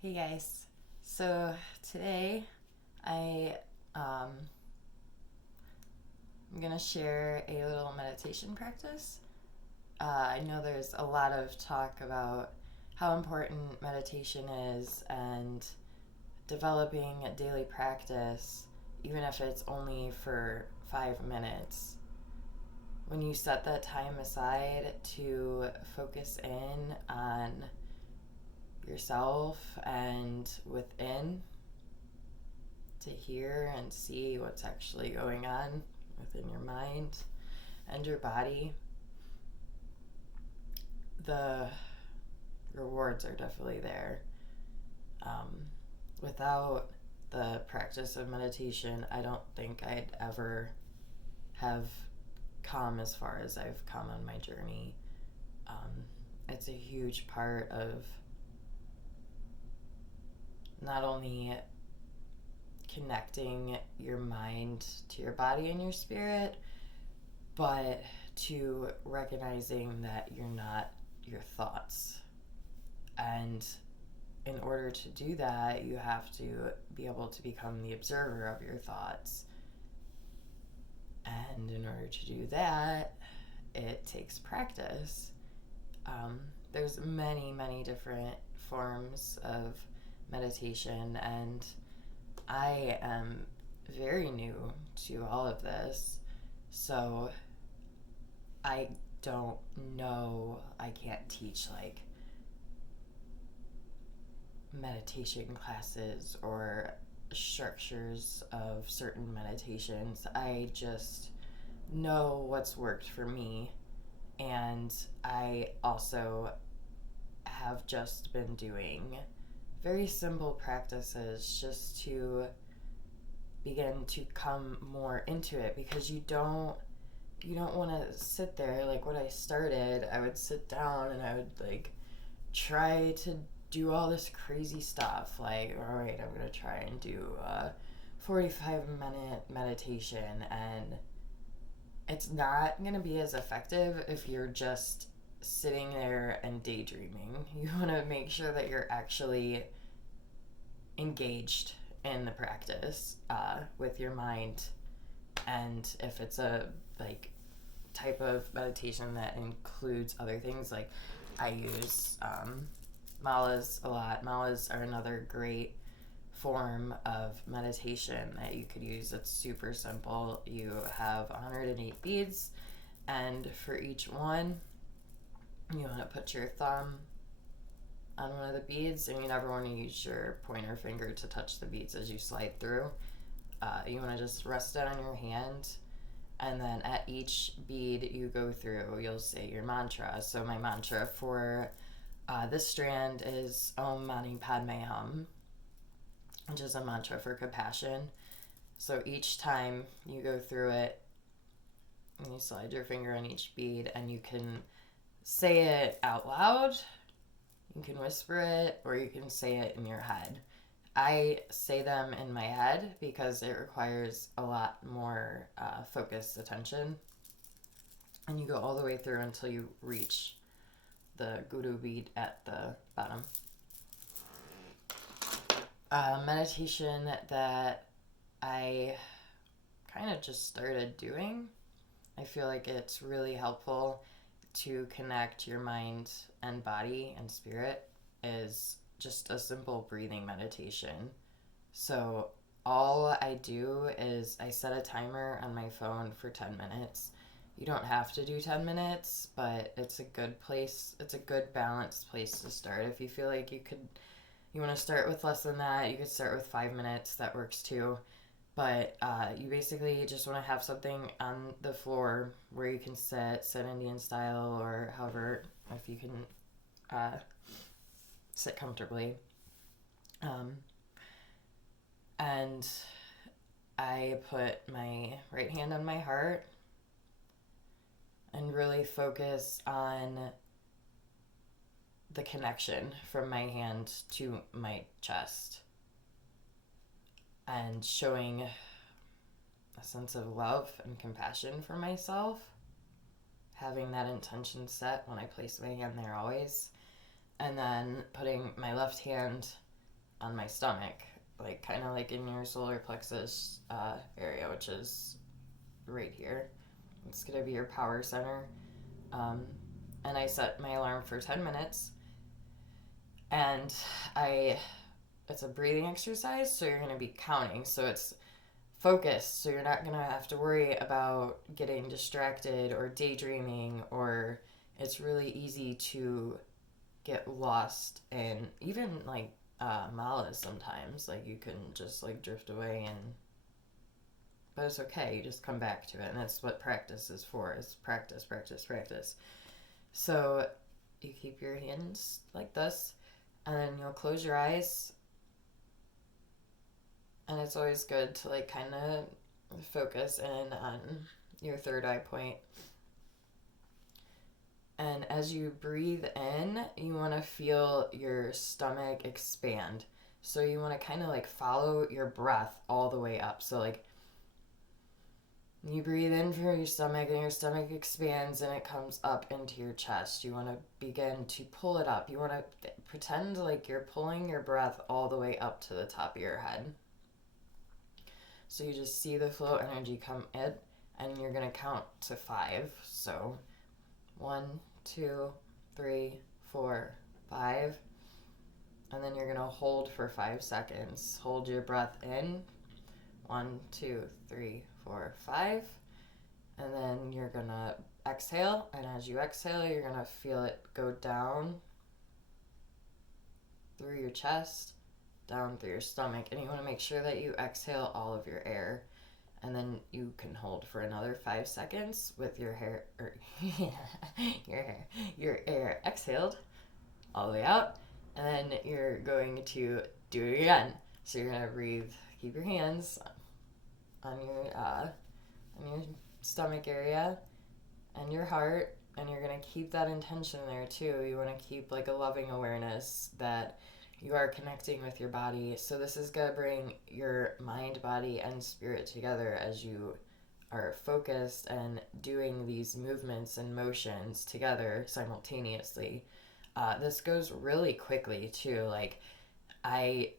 Hey guys. So today I am gonna share a little meditation practice. I know there's a lot of talk about how important meditation is and developing a daily practice, even if it's only for 5 minutes. When you set that time aside to focus in on yourself and within, to hear and see what's actually going on within your mind and your body, the rewards are definitely there. Um, Without the practice of meditation, I don't think I'd ever have come as far as I've come on my journey. It's a huge part of not only connecting your mind to your body and your spirit, but to recognizing that you're not your thoughts. And in order to do that, you have to be able to become the observer of your thoughts. And in order to do that, it takes practice. There's many different forms of meditation, and I am very new to all of this, so I don't know, I can't teach like meditation classes or structures of certain meditations. I just know what's worked for me, and I also have just been doing very simple practices just to begin to come more into it, because you don't want to sit there like when I started. I would sit down and I would like try to do all this crazy stuff, like, all right, I'm gonna try and do a 45-minute meditation, and it's not gonna be as effective if you're just sitting there and daydreaming. You want to make sure that you're actually engaged in the practice with your mind. And if it's a like type of meditation that includes other things, like I use malas a lot. Malas are another great form of meditation that you could use. It's super simple. You have 108 beads, and for each one, you want to put your thumb on one of the beads, and you never want to use your pointer finger to touch the beads as you slide through. You want to just rest it on your hand, and then at each bead you go through, you'll say your mantra. So my mantra for this strand is Om Mani Padme Hum, which is a mantra for compassion. So each time you go through it, and you slide your finger on each bead, and you can say it out loud, you can whisper it, or you can say it in your head. I say them in my head because it requires a lot more focused attention. And you go all the way through until you reach the guru bead at the bottom. Meditation that I kind of just started doing, I feel like it's really helpful to connect your mind and body and spirit, is just a simple breathing meditation. So all I do is I set a timer on my phone for 10 minutes. You don't have to do 10 minutes, but it's a good place. It's a good balanced place to start. If you feel like you want to start with less than that, you could start with 5 minutes. That works too. But you basically just want to have something on the floor where you can sit Indian style, or however, if you can sit comfortably. And I put my right hand on my heart and really focus on the connection from my hand to my chest, and showing a sense of love and compassion for myself, having that intention set when I place my hand there always, and then putting my left hand on my stomach, like kind of like in your solar plexus area, which is right here. It's going to be your power center. Um, and I set my alarm for 10 minutes. And it's a breathing exercise, so you're going to be counting. So it's focused, so you're not going to have to worry about getting distracted or daydreaming, or it's really easy to get lost in even like malas sometimes. Like you can just like drift away, and but it's okay. You just come back to it, and that's what practice is for. Is practice, practice, practice. So you keep your hands like this, and then you'll close your eyes. And it's always good to like kind of focus in on your third eye point. And as you breathe in, you want to feel your stomach expand. So you want to kind of like follow your breath all the way up. So like you breathe in through your stomach, and your stomach expands and it comes up into your chest. You want to begin to pull it up. You want to pretend like you're pulling your breath all the way up to the top of your head. So you just see the flow energy come in, and you're going to count to 5. So 1, 2, 3, 4, 5. And then you're going to hold for 5 seconds. Hold your breath in. 1, 2, 3, 4, 5. And then you're going to exhale. And as you exhale, you're going to feel it go down through your chest, down through your stomach, and you want to make sure that you exhale all of your air, and then you can hold for another 5 seconds with your hair, or your air exhaled all the way out, and then you're going to do it again. So you're gonna breathe. Keep your hands on your stomach area and your heart, and you're gonna keep that intention there too. You want to keep like a loving awareness that you are connecting with your body. So this is going to bring your mind, body, and spirit together as you are focused and doing these movements and motions together simultaneously. This goes really quickly too. Like my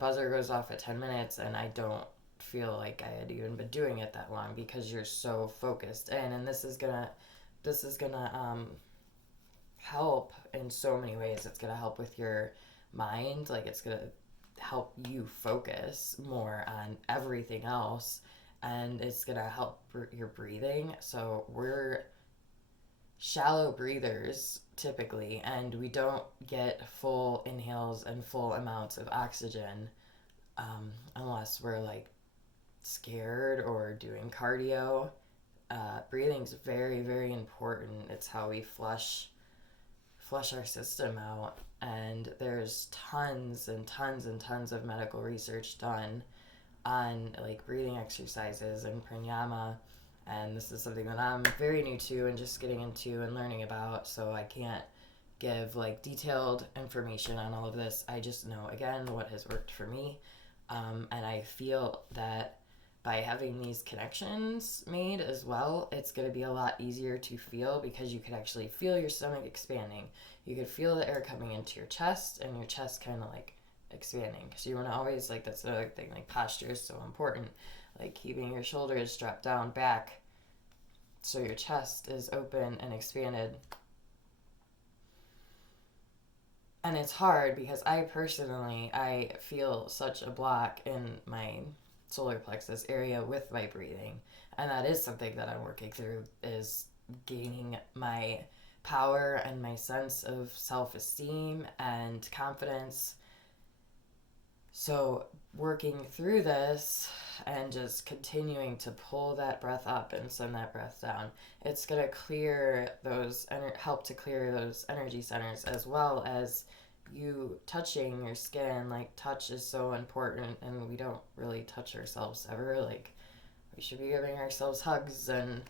buzzer goes off at 10 minutes and I don't feel like I had even been doing it that long because you're so focused in. And this is gonna help in so many ways. It's gonna help with your mind, like it's gonna help you focus more on everything else, and it's gonna help your breathing. So we're shallow breathers typically, and we don't get full inhales and full amounts of oxygen unless we're like scared or doing cardio. Breathing's very, very important. It's how we flush our system out, and there's tons and tons and tons of medical research done on like breathing exercises and pranayama, and this is something that I'm very new to and just getting into and learning about, so I can't give like detailed information on all of this. I just know again what has worked for me, and I feel that by having these connections made as well, it's going to be a lot easier to feel, because you could actually feel your stomach expanding. You could feel the air coming into your chest, and your chest kind of like expanding. So you want to always, like, that's another thing, like posture is so important. Like keeping your shoulders dropped down back so your chest is open and expanded. And it's hard because I feel such a block in my solar plexus area with my breathing, and that is something that I'm working through, is gaining my power and my sense of self-esteem and confidence. So working through this and just continuing to pull that breath up and send that breath down, it's going to clear those help to clear those energy centers, as well as you touching your skin. Like touch is so important, and we don't really touch ourselves ever. Like we should be giving ourselves hugs and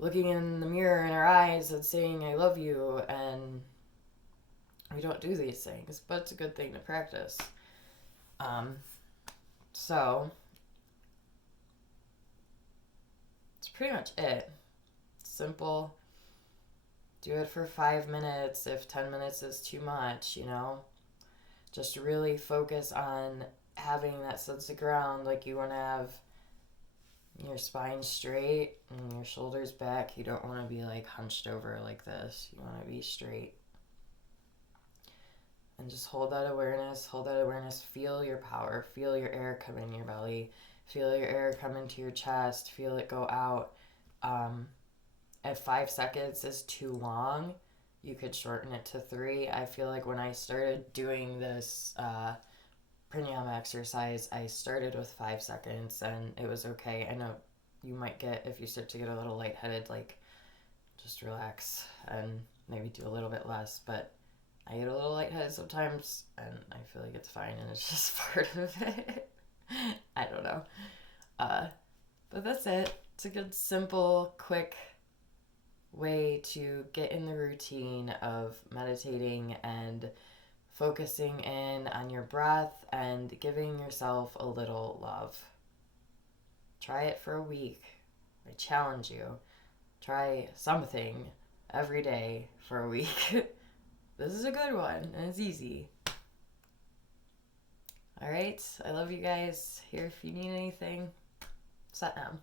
looking in the mirror in our eyes and saying I love you, and we don't do these things, but it's a good thing to practice. So it's pretty much it. Simple. Do it for 5 minutes if 10 minutes is too much, Just really focus on having that sense of ground. Like you want to have your spine straight and your shoulders back. You don't want to be like hunched over like this. You want to be straight. And just hold that awareness, feel your power, feel your air come in your belly, feel your air come into your chest, feel it go out. If 5 seconds is too long, you could shorten it to 3. I feel like when I started doing this pranayama exercise, I started with 5 seconds and it was okay. I know you might get, if you start to get a little lightheaded, like just relax and maybe do a little bit less, but I get a little lightheaded sometimes, and I feel like it's fine, and it's just part of it. I don't know. But that's it. It's a good, simple, quick way to get in the routine of meditating and focusing in on your breath and giving yourself a little love. Try it for a week. I challenge you. Try something every day for a week. This is a good one, and it's easy. All right, I love you guys. Here if you need anything. Sat down.